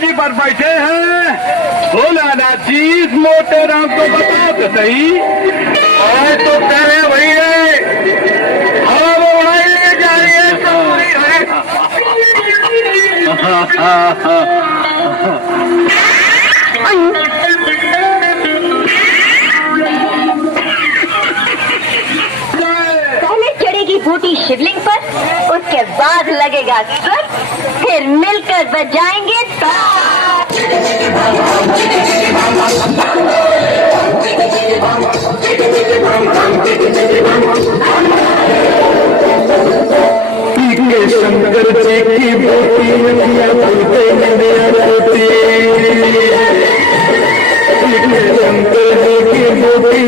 जी पर बैठे हैं। भोलानाथ जी इस मोटे राम को बताओ तो सही। और तो कह रहे वही है, हवा वो उड़ाई ले जा रही है, सब वही है। पहले चढ़ेगी बूटी शिवलिंग पर, उसके बाद लगेगा सुर, फिर मिलकर बजाएंगे शंकर जी की बूटी शंकर जी की बूटी